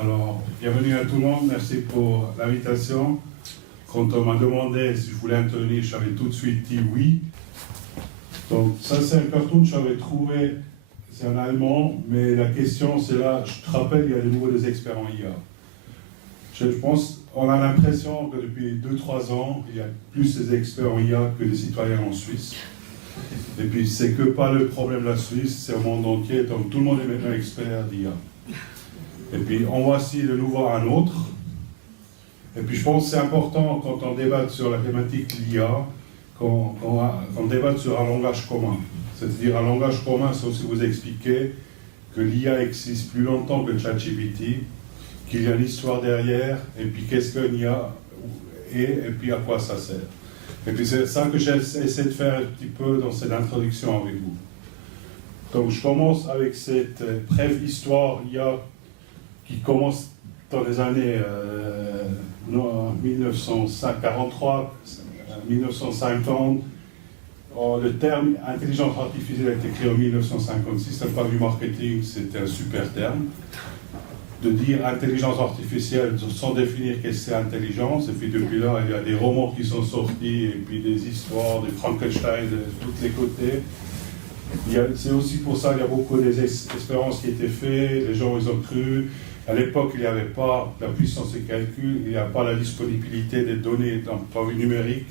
Alors, bienvenue à tout le monde, merci pour l'invitation. Quand on m'a demandé si je voulais intervenir, j'avais tout de suite dit oui. Donc ça c'est un cartoon que j'avais trouvé, c'est en allemand, mais la question c'est là, je te rappelle, il y a de nouveau des experts en IA. Je pense, on a l'impression que depuis 2-3 ans, il y a plus des experts en IA que des citoyens en Suisse. Et puis c'est que pas le problème de la Suisse, c'est au monde entier, donc tout le monde est maintenant expert d'IA. Et puis en voici de nouveau un autre. Et puis je pense que c'est important quand on débatte sur la thématique de l'IA, qu'on débatte sur un langage commun. C'est-à-dire un langage commun, c'est aussi vous expliquer que l'IA existe plus longtemps que ChatGPT, qu'il y a une histoire derrière, et puis qu'est-ce qu'une IA est, et puis à quoi ça sert. Et puis c'est ça que j'essaie de faire un petit peu dans cette introduction avec vous. Donc je commence avec cette brève histoire IA qui commence dans les années 1943, 1950. Le terme intelligence artificielle a été créé en 1956. D'un point de vue marketing, c'était un super terme. De dire intelligence artificielle sans définir qu'est-ce que c'est intelligence. Et puis depuis là, il y a des romans qui sont sortis, et puis des histoires de Frankenstein de tous les côtés. C'est aussi pour ça qu'il y a beaucoup d'expériences qui étaient faites, les gens ils ont cru. À l'époque, il n'y avait pas la puissance de calcul, il n'y a pas la disponibilité des données d'un point de vue numérique.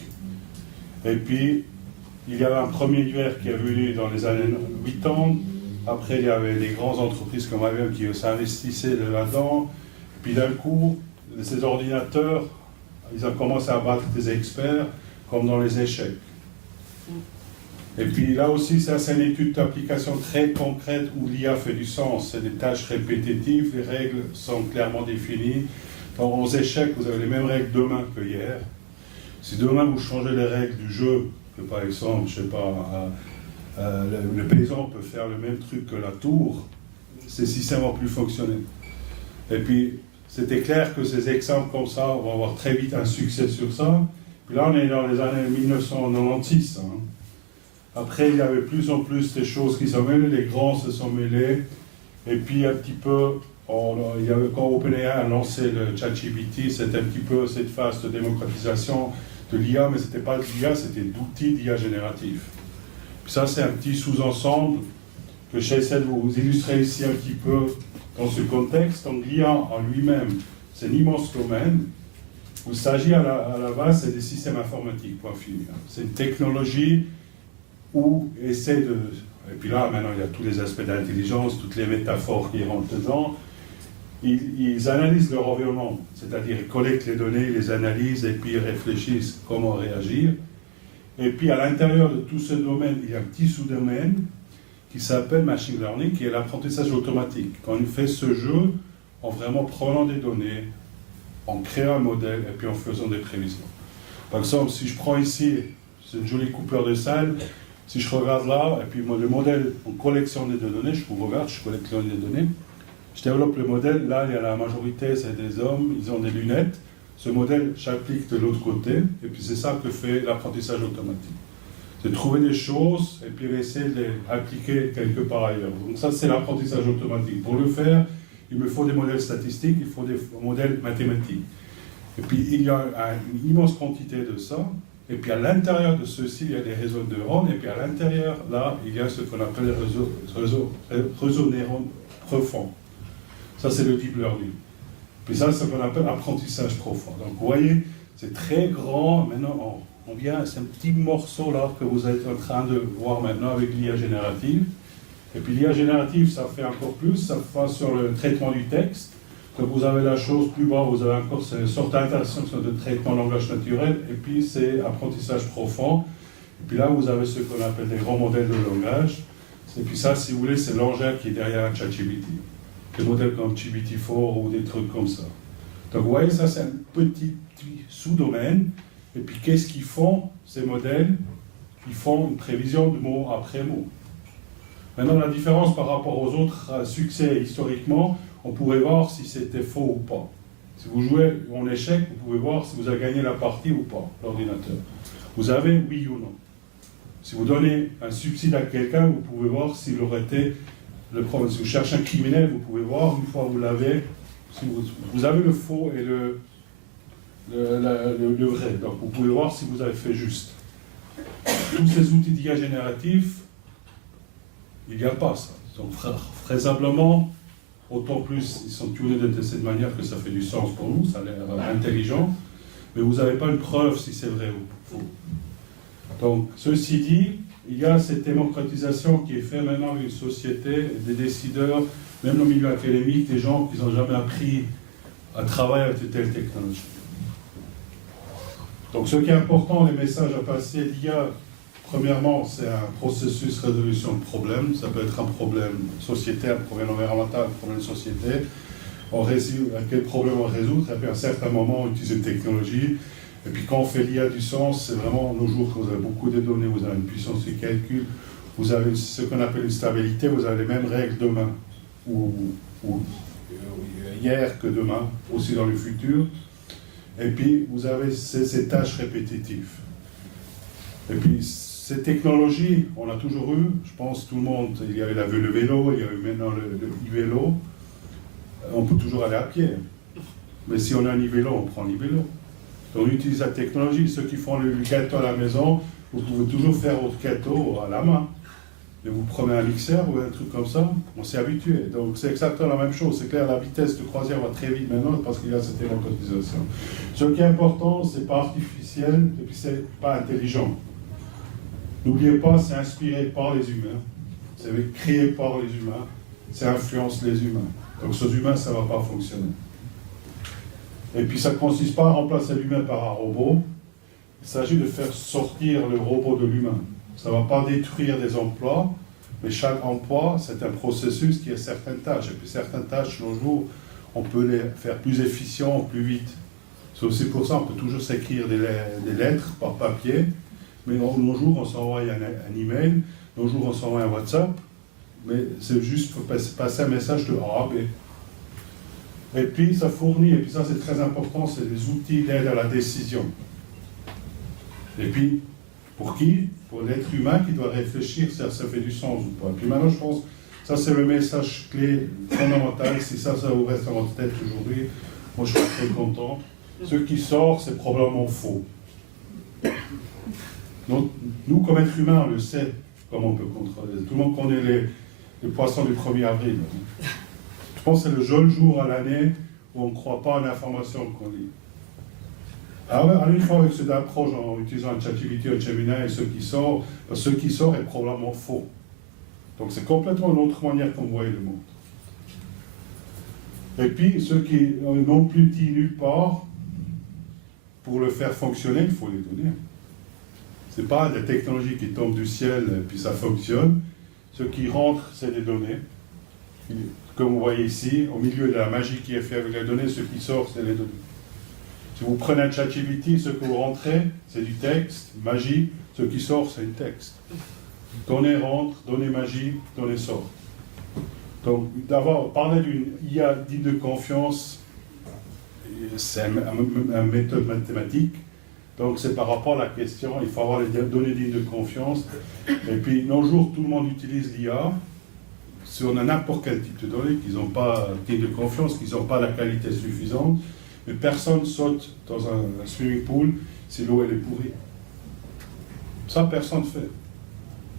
Et puis, il y avait un premier univers qui est venu dans les années 80. Après, il y avait des grandes entreprises comme IBM qui s'investissaient là-dedans. Puis d'un coup, ces ordinateurs, ils ont commencé à battre des experts, comme dans les échecs. Et puis là aussi, c'est une étude d'application très concrète où l'IA fait du sens. C'est des tâches répétitives, les règles sont clairement définies. Donc, aux échecs, vous avez les mêmes règles demain que hier. Si demain vous changez les règles du jeu, que par exemple, je sais pas, le paysan peut faire le même truc que la tour, ces systèmes vont plus fonctionner. Et puis, c'était clair que ces exemples comme ça vont avoir très vite un succès sur ça. Puis là, on est dans les années 1996. Après, il y avait plus en plus des choses qui sont mêlées, les grands se sont mêlés, et puis un petit peu, il y avait, quand OpenAI a lancé le ChatGPT, c'était un petit peu cette phase de démocratisation de l'IA, mais ce n'était pas de l'IA, c'était d'outils d'IA génératifs. Puis ça, c'est un petit sous-ensemble que j'essaie de vous illustrer ici un petit peu dans ce contexte. Donc l'IA en lui-même, c'est un immense domaine. Il s'agit à la base, c'est des systèmes informatiques, point final. C'est une technologie où essaie de... Et puis là, maintenant, il y a tous les aspects d'intelligence, toutes les métaphores qui rentrent dedans. Ils analysent leur environnement, c'est-à-dire ils collectent les données, ils les analysent et puis ils réfléchissent comment réagir. Et puis à l'intérieur de tout ce domaine, il y a un petit sous-domaine qui s'appelle Machine Learning, qui est l'apprentissage automatique. Quand on fait ce jeu, en vraiment prenant des données, en créant un modèle et puis en faisant des prévisions. Par exemple, si je prends ici, c'est une jolie coupeur de salle. Si je regarde là, et puis moi, le modèle, on collectionne des données, je vous regarde, je collectionne des données, je développe le modèle, là, il y a la majorité, c'est des hommes, ils ont des lunettes, ce modèle, j'applique de l'autre côté, et puis c'est ça que fait l'apprentissage automatique. C'est trouver des choses, et puis essayer de les appliquer quelque part ailleurs. Donc ça, c'est l'apprentissage automatique. Pour le faire, il me faut des modèles statistiques, il faut des modèles mathématiques. Et puis, il y a une immense quantité de ça. Et puis à l'intérieur de ceci, il y a des réseaux de neurones, et puis à l'intérieur, là, il y a ce qu'on appelle les réseaux neurones profonds. Ça, c'est le deep learning. Puis ça, c'est ce qu'on appelle apprentissage profond. Donc vous voyez, c'est très grand. Maintenant, on vient, c'est un petit morceau là que vous êtes en train de voir maintenant avec l'IA générative. Et puis l'IA générative, ça fait encore plus, ça fait sur le traitement du texte. Donc vous avez la chose plus bas, vous avez encore une sorte d'intersection de traitement langage naturel, et puis c'est apprentissage profond. Et puis là, vous avez ce qu'on appelle des grands modèles de langage. Et puis ça, si vous voulez, c'est l'engin qui est derrière un ChatGPT. Des modèles comme GPT-4 ou des trucs comme ça. Donc vous voyez, ça c'est un petit sous-domaine. Et puis qu'est-ce qu'ils font, ces modèles? Ils font une prévision de mot après mot. Maintenant, la différence par rapport aux autres succès historiquement, on pourrait voir si c'était faux ou pas. Si vous jouez en échec, vous pouvez voir si vous avez gagné la partie ou pas, l'ordinateur. Vous avez oui ou non. Si vous donnez un subside à quelqu'un, vous pouvez voir s'il aurait été le problème. Si vous cherchez un criminel, vous pouvez voir, une fois que vous l'avez, Si vous avez le faux et le vrai. Donc vous pouvez voir si vous avez fait juste. Tous ces outils d'IA génératifs, il n'y a pas ça. Donc vraisemblablement, autant plus ils sont tunés de cette manière que ça fait du sens pour nous, ça a l'air intelligent, mais vous n'avez pas une preuve si c'est vrai ou faux. Donc ceci dit, il y a cette démocratisation qui est faite maintenant avec une société, des décideurs, même au milieu académique, des gens qui n'ont jamais appris à travailler avec de telles technologies. Donc ce qui est important, les messages à passer, l'IA, premièrement, c'est un processus de résolution de problèmes. Ça peut être un problème sociétaire, un problème environnemental, un problème de société. On résout, à quel problème on résout, et puis à un certain moment, on utilise une technologie. Et puis quand on fait l'IA du sens, c'est vraiment nos jours que vous avez beaucoup de données, vous avez une puissance de calcul, vous avez ce qu'on appelle une stabilité, vous avez les mêmes règles demain, ou hier que demain, aussi dans le futur. Et puis, vous avez ces tâches répétitives. Et puis, ces technologies, on a toujours eu, je pense, tout le monde, il y avait le vélo, il y avait maintenant le e-vélo. On peut toujours aller à pied. Mais si on a un e-vélo, on prend l'e-vélo. Donc, on utilise la technologie. Ceux qui font le gâteau à la maison, vous pouvez toujours faire votre gâteau à la main. Et vous prenez un mixeur ou un truc comme ça, on s'est habitué. Donc c'est exactement la même chose. C'est clair, la vitesse de croisière va très vite maintenant parce qu'il y a cette démocratisation. Ce qui est important, c'est pas artificiel et puis c'est pas intelligent. N'oubliez pas, c'est inspiré par les humains, c'est créé par les humains, ça influence les humains. Donc ces humains, ça ne va pas fonctionner. Et puis ça ne consiste pas à remplacer l'humain par un robot, il s'agit de faire sortir le robot de l'humain. Ça ne va pas détruire des emplois, mais chaque emploi, c'est un processus qui a certaines tâches. Et puis certaines tâches, nos jours, on peut les faire plus efficients, plus vite. C'est aussi pour ça qu'on peut toujours s'écrire des lettres par papier, mais nos jours, on s'envoie un email, nos jours, on s'envoie un WhatsApp, mais c'est juste pour passer un message de A à B. Et puis ça fournit, et puis ça c'est très important, c'est des outils d'aide à la décision. Et puis, pour qui? Pour l'être humain qui doit réfléchir si ça fait du sens ou pas. Et puis maintenant, je pense, ça c'est le message clé fondamental. Si ça vous reste dans votre tête aujourd'hui, moi je suis très content. Ce qui sort, c'est probablement faux. Donc, nous, comme êtres humains, on le sait comment on peut contrôler. Tout le monde connaît les poissons du 1er avril. Je pense que c'est le seul jour à l'année où on ne croit pas à l'information qu'on lit. Alors, une fois avec cette approche en utilisant un ChatGPT, un Gemini et ce qui sort est probablement faux. Donc c'est complètement une autre manière qu'on voit le monde. Et puis, ceux qui n'ont plus dit nulle part, pour le faire fonctionner, il faut les donner. Ce n'est pas des technologies qui tombent du ciel et puis ça fonctionne. Ce qui rentre, c'est des données. Comme vous voyez ici, au milieu de la magie qui est faite avec les données, ce qui sort, c'est les données. Si vous prenez un ChatGPT, ce que vous rentrez, c'est du texte, magie, ce qui sort, c'est du texte. Données rentrent, données magie, données sortent. Donc, d'avoir parlé d'une IA digne de confiance, c'est une méthode mathématique. Donc, c'est par rapport à la question, il faut avoir les données dignes de confiance. Et puis, nos jours, tout le monde utilise l'IA sur n'importe quel type de données, qu'ils n'ont pas digne de confiance, qu'ils n'ont pas la qualité suffisante. Mais personne saute dans un swimming pool si l'eau elle est pourrie. Ça, personne ne fait.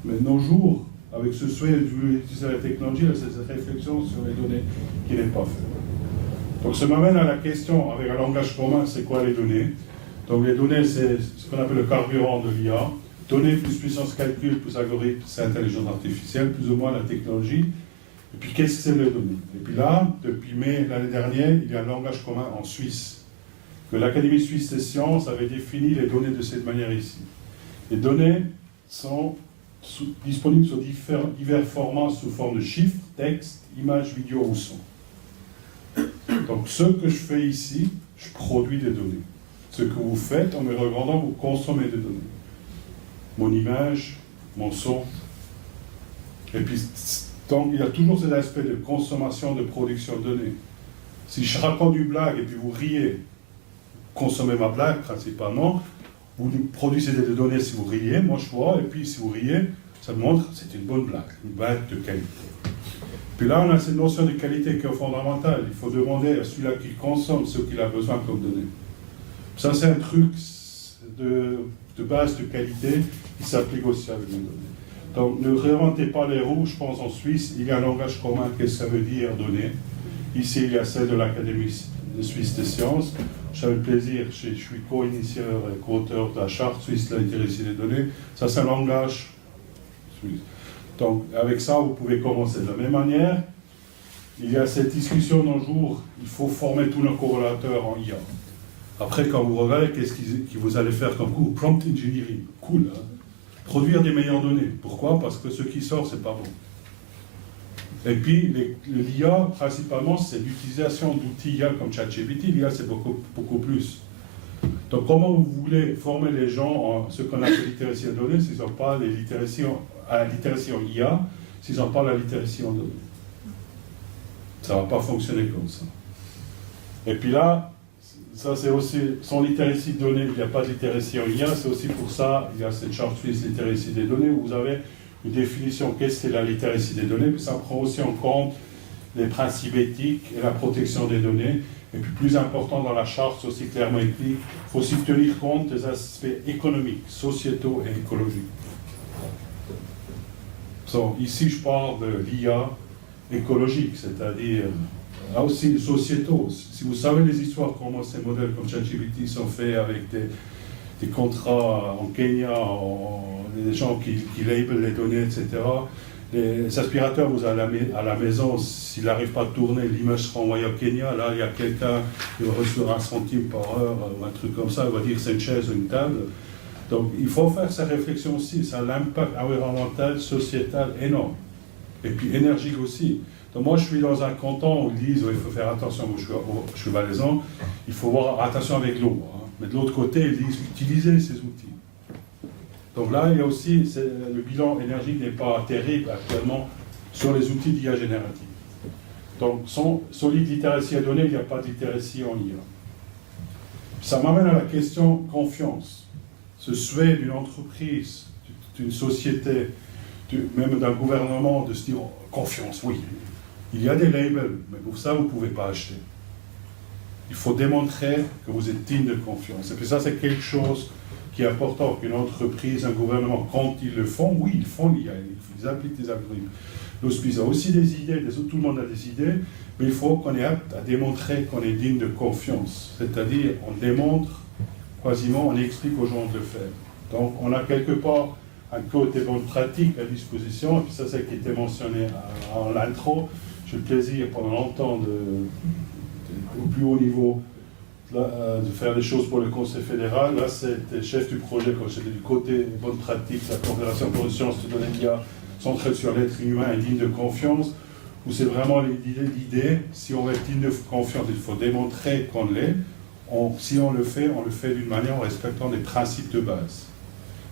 Mais nos jours, avec ce souhait d'utiliser la technologie, c'est cette réflexion sur les données qui n'est pas faite. Donc ça m'amène à la question, avec un langage commun, c'est quoi les données? Donc les données, c'est ce qu'on appelle le carburant de l'IA. Données plus puissance calcul, plus algorithme, c'est intelligence artificielle, plus ou moins la technologie. Et puis, qu'est-ce que c'est les données? Et puis là, depuis mai l'année dernière, il y a un langage commun en Suisse, que l'Académie suisse des sciences avait défini les données de cette manière ici. Les données sont disponibles sur divers formats sous forme de chiffres, texte, images, vidéos ou son. Donc, ce que je fais ici, je produis des données. Ce que vous faites en me regardant, vous consommez des données. Mon image, mon son. Et puis, donc, il y a toujours cet aspect de consommation, de production de données. Si je raconte une blague et puis vous riez, consommez ma blague principalement, vous produisez des données si vous riez, moi je vois, et puis si vous riez, ça me montre que c'est une bonne blague de qualité. Puis là, on a cette notion de qualité qui est fondamentale. Il faut demander à celui-là qui consomme ce qu'il a besoin comme données. Ça, c'est un truc de base de qualité qui s'applique aussi avec les données. Donc, ne réinventez pas les roues. Je pense en Suisse, il y a un langage commun. Qu'est-ce que ça veut dire données? Ici, il y a celle de l'Académie suisse des sciences. J'ai le plaisir, je suis co-initiateur et co-auteur de la charte suisse de la littératie des données. Ça, c'est un langage suisse. Donc, avec ça, vous pouvez commencer. De la même manière, il y a cette discussion d'un jour, il faut former tous nos corrélateurs en IA. Après, quand vous regardez, qu'est-ce que vous allez faire comme cours? Prompt engineering. Cool, hein? Produire des meilleures données. Pourquoi? Parce que ce qui sort, c'est pas bon. Et puis, l'IA, principalement, c'est l'utilisation d'outils IA comme ChatGPT. L'IA, c'est beaucoup plus. Donc, comment vous voulez former les gens en ce qu'on appelle littératie en données s'ils n'ont pas la littératie en IA, s'ils n'ont pas la littératie en données? Ça ne va pas fonctionner comme ça. Et puis là, ça c'est aussi, sans littératie de données, il n'y a pas de littératie en IA, c'est aussi pour ça, il y a cette charte suisse littératie des données, où vous avez une définition, qu'est-ce que c'est la littératie des données, puis ça prend aussi en compte les principes éthiques et la protection des données. Et puis plus important dans la charte, c'est aussi clairement écrit, il faut aussi tenir compte des aspects économiques, sociétaux et écologiques. Ici, je parle de l'IA écologique, c'est-à-dire là aussi sociétaux. Si vous savez les histoires, comment ces modèles comme ChatGPT sont faits avec des contrats en Kenya, des gens qui labellent les données, etc. Les aspirateurs, vous avez à la maison, s'il n'arrive pas à tourner, l'image sera envoyée au Kenya. Là, il y a quelqu'un qui va recevoir 1 centime par heure ou un truc comme ça, il va dire c'est une chaise ou une table. Donc il faut faire ces réflexions aussi, ça a l'impact environnemental, sociétal énorme. Et puis énergique aussi. Donc moi je suis dans un canton où ils disent il faut faire attention, moi je suis valaisan, il faut voir attention avec l'eau. Hein. Mais de l'autre côté, ils disent utiliser ces outils. Donc là, il y a aussi, le bilan énergique n'est pas terrible actuellement sur les outils d'IA générative. Donc sans solide littératie à données, il n'y a pas de littératie en IA. Ça m'amène à la question confiance. Ce souhait d'une entreprise, d'une société, même d'un gouvernement, de se dire confiance, oui. Il y a des labels, mais pour ça, vous ne pouvez pas acheter. Il faut démontrer que vous êtes digne de confiance. Et puis ça, c'est quelque chose qui est important, qu'une entreprise, un gouvernement, quand ils le font, oui, ils font l'IA, ils appliquent des algorithmes. L'hospice a aussi des idées, tout le monde a des idées, mais il faut qu'on est apte à démontrer qu'on est digne de confiance. C'est-à-dire, on démontre quasiment, on explique aux gens de le faire. Donc, on a quelque part un code des bonnes pratiques à disposition, et puis ça, c'est ce qui était mentionné en l'intro. J'ai eu le plaisir pendant longtemps, au plus haut niveau, de faire des choses pour le Conseil fédéral. Là, c'était chef du projet, quand j'étais du côté des bonnes pratiques, la Confédération pour les sciences de l'IA, centrée sur l'être humain et digne de confiance, où c'est vraiment l'idée, si on est digne de confiance, il faut démontrer qu'on l'est. Si on le fait d'une manière en respectant des principes de base.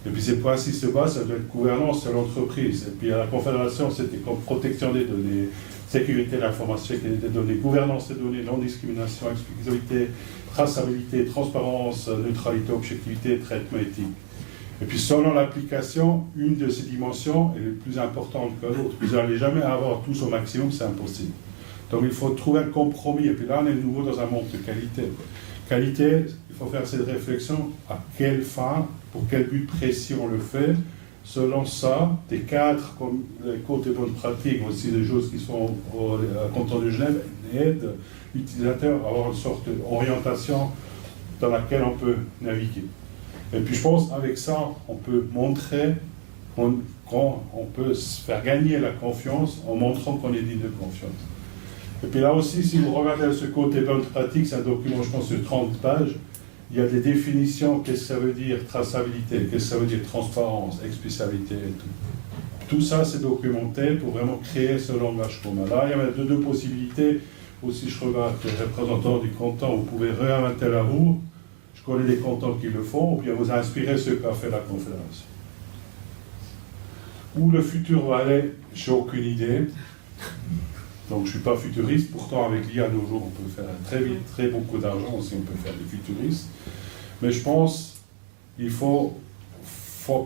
Et puis ces principes de base, ça doit être gouvernance de l'entreprise. Et puis à la Confédération, c'était comme protection des données, sécurité de l'information, sécurité des données, gouvernance des données, non-discrimination, exclusivité, traçabilité, transparence, neutralité, objectivité, traitement éthique. Et puis selon l'application, une de ces dimensions est plus importante que l'autre. Vous n'allez jamais avoir tous au maximum, c'est impossible. Donc il faut trouver un compromis. Et puis là, on est de nouveau dans un monde de qualité. Qualité, il faut faire cette réflexion, à quelle fin, pour quel but précis on le fait. Selon ça, des cadres comme les codes de bonnes pratiques, aussi des choses qui sont au canton de Genève, aident l'utilisateur à avoir une sorte d'orientation dans laquelle on peut naviguer. Et puis je pense qu'avec ça, on peut montrer qu'on peut se faire gagner la confiance en montrant qu'on est digne de confiance. Et puis là aussi, si vous regardez ce côté bonne pratique, c'est un document, je pense, de 30 pages. Il y a des définitions, qu'est-ce que ça veut dire traçabilité, qu'est-ce que ça veut dire transparence, explicabilité et tout. Tout ça, c'est documenté pour vraiment créer ce langage commun. Là, il y a deux possibilités. Aussi, je regarde les représentants du canton, vous pouvez réinventer la roue. Je connais des cantons qui le font, ou bien vous inspirer ce qu'a fait la Confédération. Où le futur va aller, j'ai aucune idée. Donc je ne suis pas futuriste, pourtant avec l'IA nos jours on peut faire très vite, très beaucoup d'argent aussi, on peut faire des futuristes. Mais je pense qu'il ne faut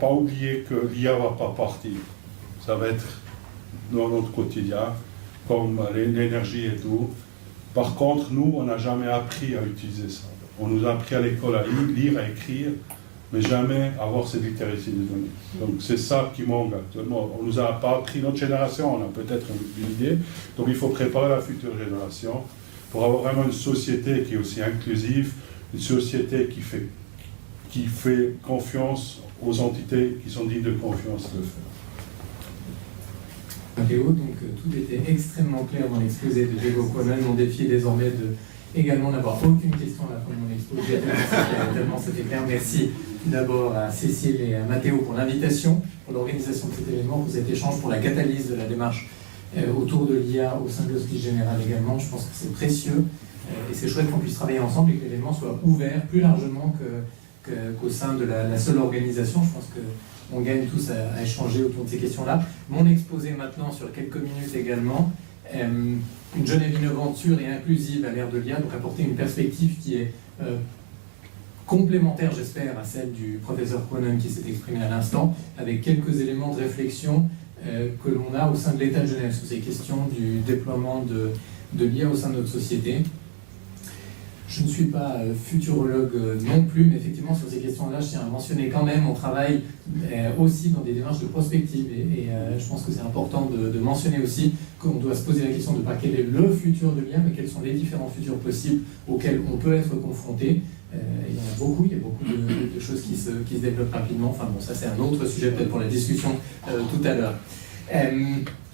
pas oublier que l'IA ne va pas partir. Ça va être dans notre quotidien. comme l'énergie et tout. Par contre, nous, on n'a jamais appris à utiliser ça. On nous a appris à l'école à lire, à écrire, mais jamais à avoir cette littératie des données. Donc c'est ça qui manque actuellement. On ne nous a pas appris, notre génération, on a peut-être une idée, donc il faut préparer la future génération pour avoir vraiment une société qui est aussi inclusive, une société qui fait confiance aux entités qui sont dignes de confiance de le faire. Théo, donc tout était extrêmement clair dans l'exposé de Diego Conan. Mon défi est désormais également n'avoir aucune question à la fin de mon exposé, tellement c'était clair. Merci d'abord à Cécile et à Mathéo pour l'invitation, pour l'organisation de cet événement, pour cet échange, pour la catalyse de la démarche autour de l'IA au sein de l'Hospice Général également. Je pense que c'est précieux et c'est chouette qu'on puisse travailler ensemble et que l'événement soit ouvert plus largement qu'au sein de la seule organisation. Je pense qu'on gagne tous à échanger autour de ces questions-là. Mon exposé maintenant sur quelques minutes également. Une Genève innovante, sûre et inclusive à l'ère de l'IA, donc apporter une perspective qui est complémentaire, j'espère, à celle du professeur Conan qui s'est exprimé à l'instant, avec quelques éléments de réflexion que l'on a au sein de l'État de Genève sur ces questions du déploiement de l'IA au sein de notre société. Je ne suis pas futurologue non plus, mais effectivement sur ces questions-là, je tiens à mentionner quand même, on travaille aussi dans des démarches de prospective et je pense que c'est important de mentionner aussi qu'on doit se poser la question de pas quel est le futur de l'IA, mais quels sont les différents futurs possibles auxquels on peut être confronté. Il y en a beaucoup, il y a beaucoup de choses qui se développent rapidement. Enfin bon, ça c'est un autre sujet peut-être pour la discussion tout à l'heure.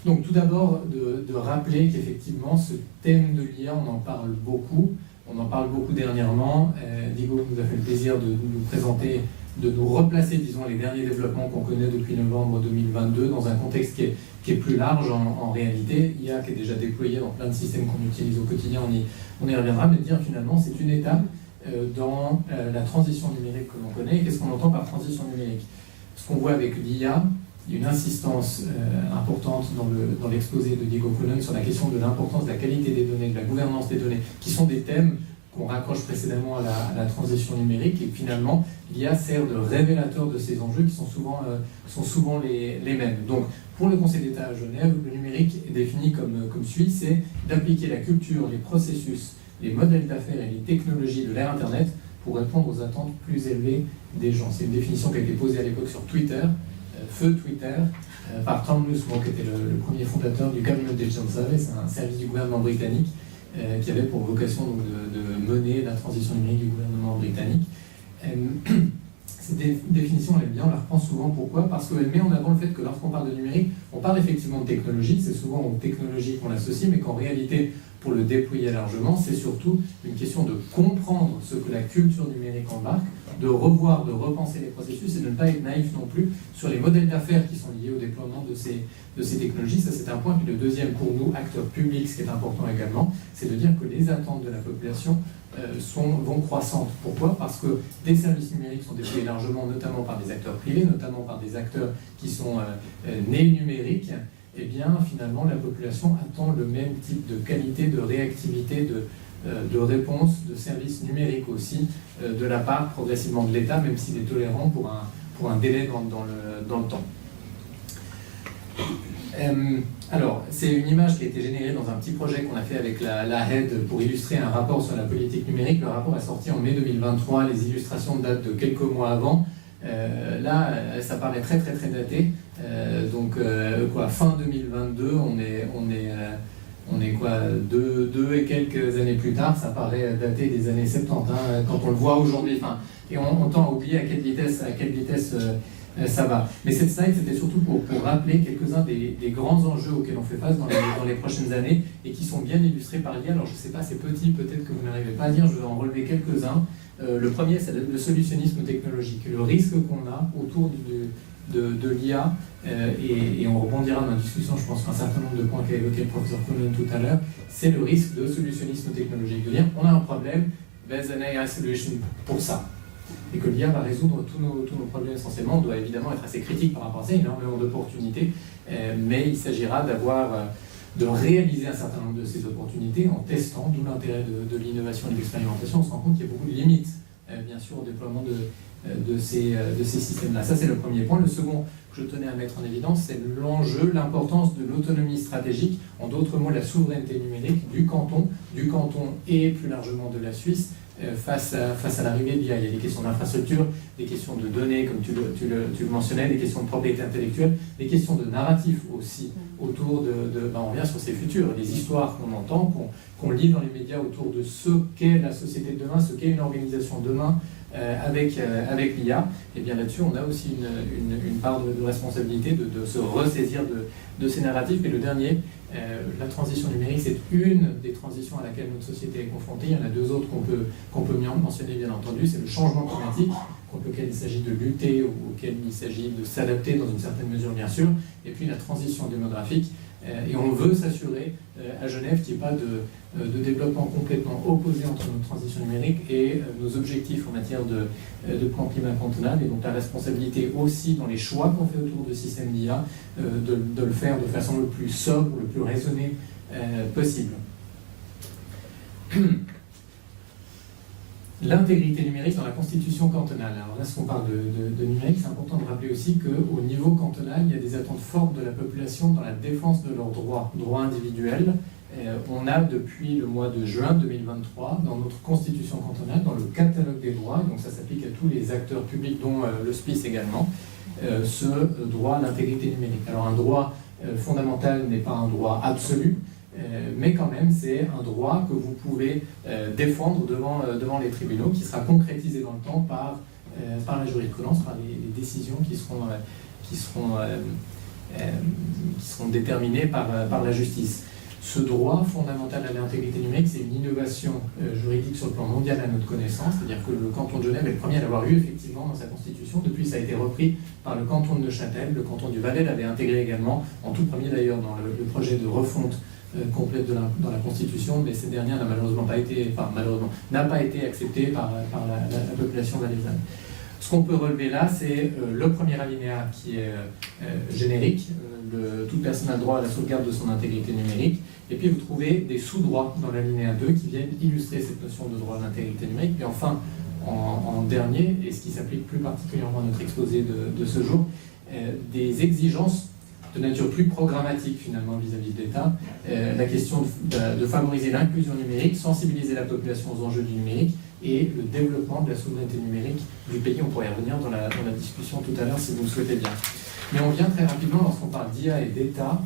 Donc tout d'abord de rappeler qu'effectivement ce thème de l'IA, on en parle beaucoup. On en parle beaucoup dernièrement. Diego nous a fait le plaisir de nous présenter, de nous replacer, disons, les derniers développements qu'on connaît depuis novembre 2022 dans un contexte qui est plus large en réalité. IA qui est déjà déployé dans plein de systèmes qu'on utilise au quotidien, on y reviendra, mais de dire finalement c'est une étape dans la transition numérique que l'on connaît. Qu'est-ce qu'on entend par transition numérique? Ce qu'on voit avec l'IA, il y a une insistance importante dans l'exposé de Diego Conan sur la question de l'importance de la qualité des données, de la gouvernance des données, qui sont des thèmes qu'on raccroche précédemment à la transition numérique, et finalement l'IA sert de révélateur de ces enjeux qui sont souvent les mêmes. Donc pour le Conseil d'État à Genève, le numérique est défini comme suit, c'est d'appliquer la culture, les processus, les modèles d'affaires et les technologies de l'ère Internet pour répondre aux attentes plus élevées des gens. C'est une définition qui a été posée à l'époque sur Twitter, feu Twitter, par Tom Luce-Moore, qui était le premier fondateur du Government Digital Service, un service du gouvernement britannique qui avait pour vocation donc, de mener la transition numérique du gouvernement britannique. Cette définition, elle est bien, on la reprend souvent. Pourquoi? Parce qu'elle met en avant le fait que lorsqu'on parle de numérique, on parle effectivement de technologie, c'est souvent aux technologies qu'on l'associe, mais qu'en réalité, pour le déployer largement, c'est surtout une question de comprendre ce que la culture numérique embarque, de revoir, de repenser les processus et de ne pas être naïf non plus sur les modèles d'affaires qui sont liés au déploiement de ces technologies. Ça, c'est un point. Puis le deuxième, pour nous, acteurs publics, ce qui est important également, c'est de dire que les attentes de la population vont croissantes. Pourquoi? Parce que des services numériques sont déployés largement, notamment par des acteurs privés, notamment par des acteurs qui sont nés numériques. Eh bien, finalement, la population attend le même type de qualité, de réactivité, de réponse, de services numériques aussi, de la part progressivement de l'État, même s'il est tolérant pour un délai dans le temps. Alors, c'est une image qui a été générée dans un petit projet qu'on a fait avec la HED pour illustrer un rapport sur la politique numérique. Le rapport est sorti en mai 2023, les illustrations datent de quelques mois avant. Là, ça paraît très daté. Fin 2022, on est quoi, deux et quelques années plus tard, ça paraît daté des années 70 quand on le voit aujourd'hui. Et on tend à oublier à quelle vitesse ça va. Mais cette slide, c'était surtout pour rappeler quelques-uns des grands enjeux auxquels on fait face dans les prochaines années et qui sont bien illustrés par l'IA. Alors je ne sais pas, c'est petit, peut-être que vous n'arrivez pas à lire, je vais en relever quelques-uns. Le premier, c'est le solutionnisme technologique, le risque qu'on a autour de l'IA, et on rebondira dans la discussion, je pense, sur un certain nombre de points qu'a évoqué le professeur Conan tout à l'heure, c'est le risque de solutionnisme technologique, de dire on a un problème, there's an AI solution pour ça. Et que l'IA va résoudre tous nos problèmes essentiellement. On doit évidemment être assez critique par rapport à ça, il y a énormément d'opportunités, mais il s'agira de réaliser un certain nombre de ces opportunités en testant, d'où l'intérêt de l'innovation et de l'expérimentation. On se rend compte qu'il y a beaucoup de limites, bien sûr, au déploiement de ces systèmes-là. Ça, c'est le premier point. Le second que je tenais à mettre en évidence, c'est l'enjeu, l'importance de l'autonomie stratégique, en d'autres mots, la souveraineté numérique du canton et plus largement de la Suisse, face à l'arrivée de l'IA. Il y a des questions d'infrastructure, des questions de données, comme tu le mentionnais, des questions de propriété intellectuelle, des questions de narratif aussi, autour on revient sur ces futurs, les histoires qu'on entend, qu'on lit dans les médias autour de ce qu'est la société de demain, ce qu'est une organisation demain, avec l'IA. Et bien là-dessus, on a aussi une part de responsabilité de se ressaisir de ces narratifs. Et le dernier, la transition numérique, c'est une des transitions à laquelle notre société est confrontée. Il y en a deux autres qu'on peut mentionner, bien entendu. C'est le changement climatique, contre lequel il s'agit de lutter, auquel il s'agit de s'adapter dans une certaine mesure, bien sûr. Et puis la transition démographique. Et on veut s'assurer à Genève qu'il n'y ait pas de développement complètement opposé entre notre transition numérique et nos objectifs en matière de plan climat cantonal. Et donc la responsabilité aussi dans les choix qu'on fait autour de systèmes d'IA, de le faire de façon le plus sobre, le plus raisonnée possible. L'intégrité numérique dans la constitution cantonale. Alors là, si on parle de numérique, c'est important de rappeler aussi qu'au niveau cantonal, il y a des attentes fortes de la population dans la défense de leurs droits individuels. On a depuis le mois de juin 2023, dans notre constitution cantonale, dans le catalogue des droits, donc ça s'applique à tous les acteurs publics, dont le SPIS également, ce droit à l'intégrité numérique. Alors un droit fondamental n'est pas un droit absolu, mais quand même, c'est un droit que vous pouvez défendre devant les tribunaux, qui sera concrétisé dans le temps par la jurisprudence, par les décisions qui seront déterminées par la justice. Ce droit fondamental à l'intégrité numérique, c'est une innovation juridique sur le plan mondial à notre connaissance, c'est-à-dire que le canton de Genève est le premier à l'avoir eu effectivement dans sa constitution. Depuis, ça a été repris par le canton de Neuchâtel, le canton du Valais l'avait intégré également, en tout premier d'ailleurs dans le projet de refonte complète dans la Constitution, mais cette dernière n'a pas été acceptée par la population valaisanne. Ce qu'on peut relever là, c'est le premier alinéa qui est générique, toute personne a le droit à la sauvegarde de son intégrité numérique, et puis vous trouvez des sous-droits dans l'alinéa 2 qui viennent illustrer cette notion de droit à l'intégrité numérique, puis enfin, en dernier, et ce qui s'applique plus particulièrement à notre exposé de ce jour, des exigences de nature plus programmatique finalement vis-à-vis de l'État, la question de favoriser l'inclusion numérique, sensibiliser la population aux enjeux du numérique et le développement de la souveraineté numérique du pays. On pourrait y revenir dans la discussion tout à l'heure si vous le souhaitez bien. Mais on vient très rapidement, lorsqu'on parle d'IA et d'État,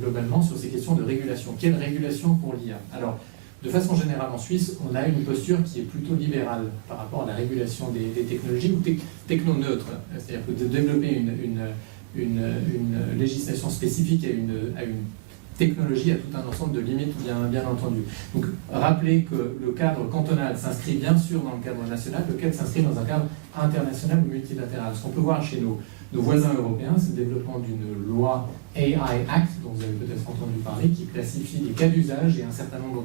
globalement sur ces questions de régulation. Quelle régulation pour l'IA? Alors, de façon générale en Suisse, on a une posture qui est plutôt libérale par rapport à la régulation des technologies ou techno-neutre, c'est-à-dire que de développer une législation spécifique à une technologie, à tout un ensemble de limites, bien entendu. Donc, rappelez que le cadre cantonal s'inscrit bien sûr dans le cadre national, lequel s'inscrit dans un cadre international ou multilatéral. Ce qu'on peut voir chez nos voisins européens, c'est le développement d'une loi AI Act, dont vous avez peut-être entendu parler, qui classifie les cas d'usage et un certain nombre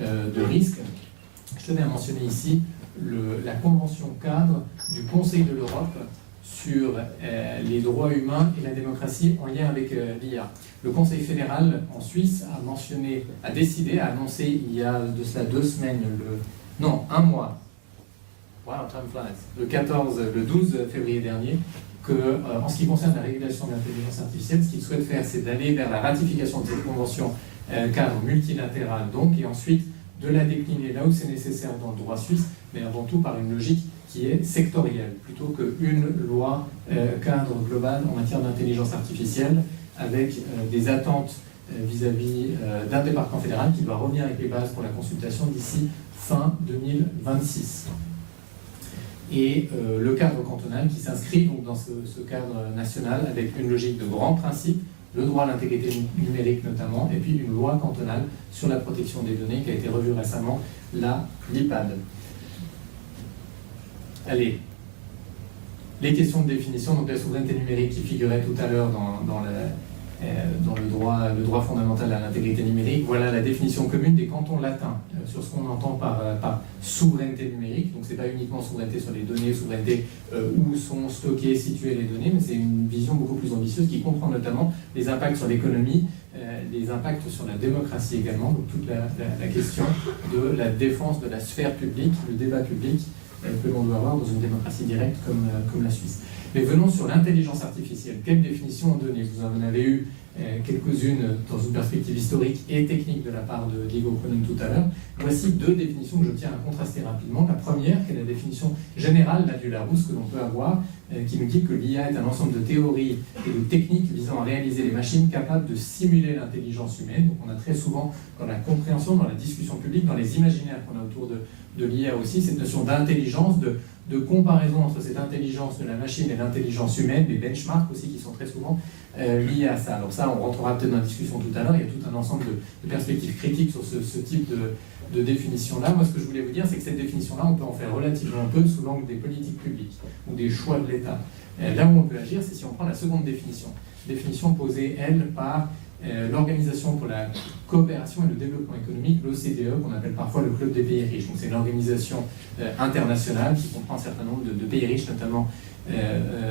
de risques. Je tenais à mentionner ici la convention cadre du Conseil de l'Europe sur les droits humains et la démocratie en lien avec l'IA. Le Conseil fédéral en Suisse a décidé, a annoncé il y a de cela 2 semaines, un mois, wow, time flies, le 12 février dernier, que en ce qui concerne la régulation de l'intelligence artificielle, ce qu'il souhaite faire, c'est d'aller vers la ratification de cette convention cadre multilatérale, donc, et ensuite de la décliner là où c'est nécessaire dans le droit suisse, mais avant tout par une logique qui est sectorielle, plutôt qu'une loi cadre globale en matière d'intelligence artificielle, avec des attentes vis-à-vis d'un département fédéral qui doit revenir avec les bases pour la consultation d'ici fin 2026. Et le cadre cantonal qui s'inscrit donc dans ce cadre national avec une logique de grands principes, le droit à l'intégrité numérique notamment, et puis une loi cantonale sur la protection des données qui a été revue récemment, la LIPAD. Allez, les questions de définition, donc la souveraineté numérique qui figurait tout à l'heure dans le droit fondamental à l'intégrité numérique. Voilà la définition commune des cantons latins sur ce qu'on entend par souveraineté numérique. Donc c'est pas uniquement souveraineté sur les données, souveraineté où sont stockées, situées les données, mais c'est une vision beaucoup plus ambitieuse qui comprend notamment les impacts sur l'économie, les impacts sur la démocratie également, donc toute la question de la défense de la sphère publique, le débat public, que l'on doit avoir dans une démocratie directe comme la Suisse. Mais venons sur l'intelligence artificielle. Quelle définition en donner? Vous en avez eu quelques-unes dans une perspective historique et technique de la part de Diego Cronin tout à l'heure. Voici deux définitions que je tiens à contraster rapidement. La première, qui est la définition générale du Larousse que l'on peut avoir, qui nous dit que l'IA est un ensemble de théories et de techniques visant à réaliser les machines capables de simuler l'intelligence humaine. Donc on a très souvent, dans la compréhension, dans la discussion publique, dans les imaginaires qu'on a autour de l'IA aussi, cette notion d'intelligence, de comparaison entre cette intelligence de la machine et l'intelligence humaine, des benchmarks aussi qui sont très souvent liés à ça. Alors ça, on rentrera peut-être dans la discussion tout à l'heure, il y a tout un ensemble de perspectives critiques sur ce type de définition-là. Moi, ce que je voulais vous dire, c'est que cette définition-là, on peut en faire relativement peu sous l'angle des politiques publiques ou des choix de l'État. Là où on peut agir, c'est si on prend la seconde définition posée, elle, par l'Organisation pour la coopération et le développement économique, l'OCDE, qu'on appelle parfois le Club des pays riches. Donc c'est une organisation internationale qui comprend un certain nombre de pays riches, notamment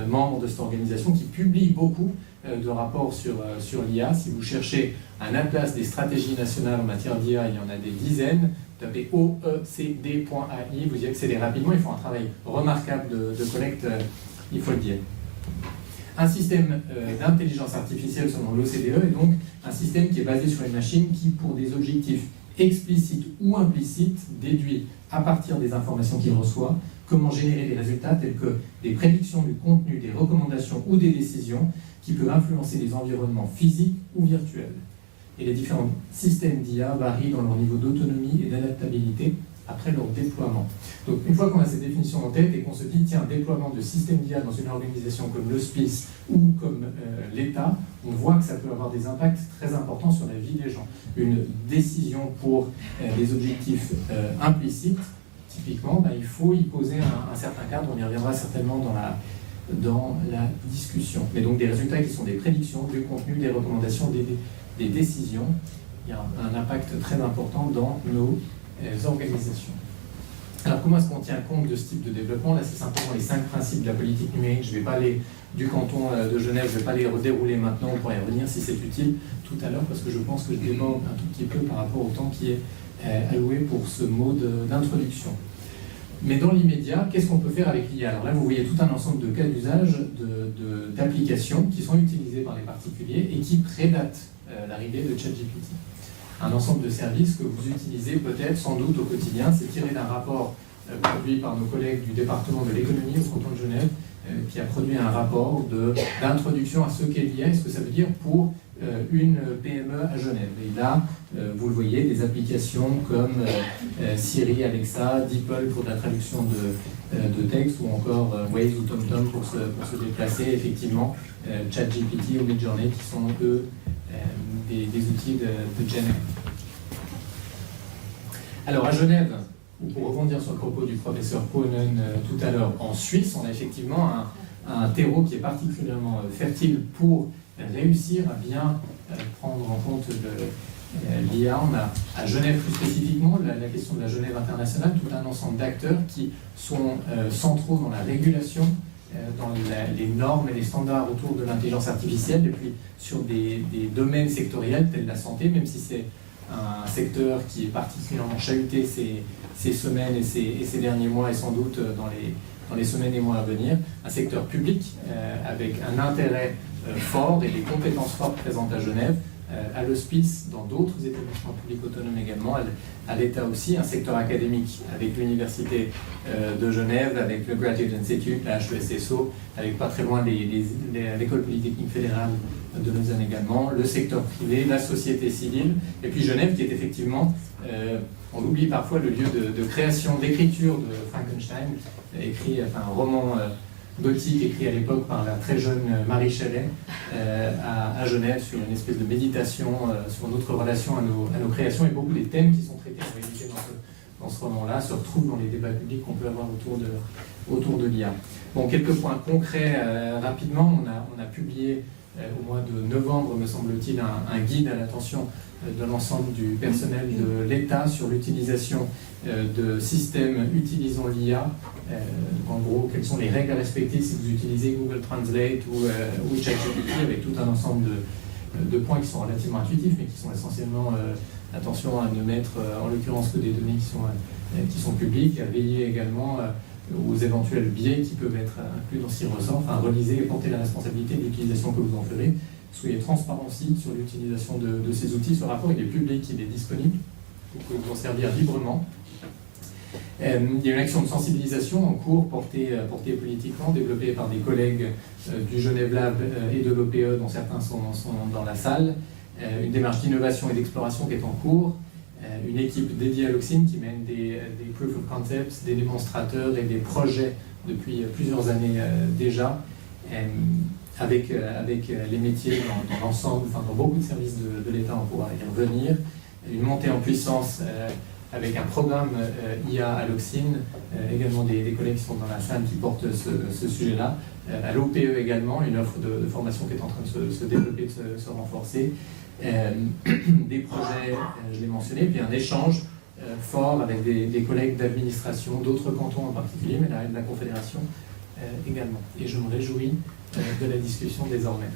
membres de cette organisation, qui publie beaucoup de rapports sur l'IA. Si vous cherchez un atlas des stratégies nationales en matière d'IA, il y en a des dizaines. Vous tapez oecd.ai, vous y accédez rapidement. Ils font un travail remarquable de collecte, il faut le dire. Un système d'intelligence artificielle selon l'OCDE est donc un système qui est basé sur une machine qui, pour des objectifs explicites ou implicites, déduit à partir des informations qu'il reçoit comment générer des résultats tels que des prédictions du contenu, des recommandations ou des décisions qui peuvent influencer les environnements physiques ou virtuels. Et les différents systèmes d'IA varient dans leur niveau d'autonomie et d'adaptabilité après leur déploiement. Donc une fois qu'on a cette définition en tête et qu'on se dit, tiens, déploiement de système d'IA dans une organisation comme l'hospice ou comme l'État, on voit que ça peut avoir des impacts très importants sur la vie des gens. Une décision pour des objectifs implicites, typiquement, il faut y poser un certain cadre, on y reviendra certainement dans la discussion. Mais donc des résultats qui sont des prédictions, du contenu, des recommandations, des décisions, il y a un impact très important dans nos organisations. Alors comment est-ce qu'on tient compte de ce type de développement? Là, c'est simplement les 5 principes de la politique numérique. Je ne vais pas du canton de Genève, je ne vais pas les redérouler maintenant, on pourrait y revenir si c'est utile tout à l'heure, parce que je pense que je déborde un tout petit peu par rapport au temps qui est alloué pour ce mot d'introduction. Mais dans l'immédiat, qu'est-ce qu'on peut faire avec l'IA? Alors là, vous voyez tout un ensemble de cas d'usage, d'applications qui sont utilisées par les particuliers et qui prédatent l'arrivée de ChatGPT. Un ensemble de services que vous utilisez peut-être, sans doute, au quotidien. C'est tiré d'un rapport produit par nos collègues du département de l'économie au canton de Genève, qui a produit un rapport d'introduction à ce qu'est l'IA et ce que ça veut dire pour une PME à Genève. Et là, vous le voyez, des applications comme Siri, Alexa, DeepL pour de la traduction de texte, ou encore Waze ou TomTom pour se déplacer, effectivement, ChatGPT ou Midjourney, qui sont, eux, des outils de Genève. Alors, à Genève, ou pour rebondir sur le propos du professeur Cronin tout à l'heure, en Suisse, on a effectivement un terreau qui est particulièrement fertile pour réussir à bien prendre en compte l'IA. On a à Genève plus spécifiquement la question de la Genève internationale, tout un ensemble d'acteurs qui sont centraux dans la régulation, dans les normes et les standards autour de l'intelligence artificielle, et puis sur des domaines sectoriels tels la santé, même si c'est un secteur qui est particulièrement chahuté ces semaines et ces derniers mois, et sans doute dans les semaines et mois à venir, un secteur public avec un intérêt fort et des compétences fortes présentes à Genève, à l'hospice, dans d'autres établissements publics autonomes également, à l'État aussi, un secteur académique avec l'Université de Genève, avec le Graduate Institute, la HESSO, avec pas très loin l'École Polytechnique Fédérale de Lausanne également, le secteur privé, la société civile, et puis Genève qui est effectivement, on l'oublie parfois, le lieu de création, d'écriture de Frankenstein, un roman gothique écrit à l'époque par la très jeune Marie Shelley à Genève sur une espèce de méditation sur notre relation à nos créations, et beaucoup des thèmes qui sont traités en réalité dans ce roman-là se retrouvent dans les débats publics qu'on peut avoir autour de l'IA. Bon, quelques points concrets rapidement. On a publié au mois de novembre, me semble-t-il, un guide à l'attention de l'ensemble du personnel de l'État sur l'utilisation de systèmes utilisant l'IA. En gros, quelles sont les règles à respecter si vous utilisez Google Translate ou ChatGPT, avec tout un ensemble de points qui sont relativement intuitifs, mais qui sont essentiellement attention à ne mettre en l'occurrence que des données qui sont publiques, à veiller également aux éventuels biais qui peuvent être inclus dans ce qui ressort. Enfin, relisez et portez la responsabilité de l'utilisation que vous en ferez. Soyez transparents aussi sur l'utilisation de ces outils. Ce rapport, il est public, il est disponible. Vous pouvez vous en servir librement. Il y a une action de sensibilisation en cours portée politiquement, développée par des collègues du Genève Lab et de l'OPE, dont certains sont dans la salle. Une démarche d'innovation et d'exploration qui est en cours. Une équipe dédiée à l'Auxine qui mène des proof of concepts, des démonstrateurs et des projets depuis plusieurs années déjà, avec les métiers dans l'ensemble, enfin dans beaucoup de services de l'État, on pourra y revenir. Une montée en puissance avec un programme IA à l'Auxine, également des collègues qui sont dans la salle qui portent ce sujet-là. À l'OPE également, une offre de formation qui est en train de se développer, de se renforcer. Des projets, je l'ai mentionné, puis un échange fort avec des collègues d'administration, d'autres cantons en particulier, mais de la Confédération également. Et je me réjouis de la discussion désormais.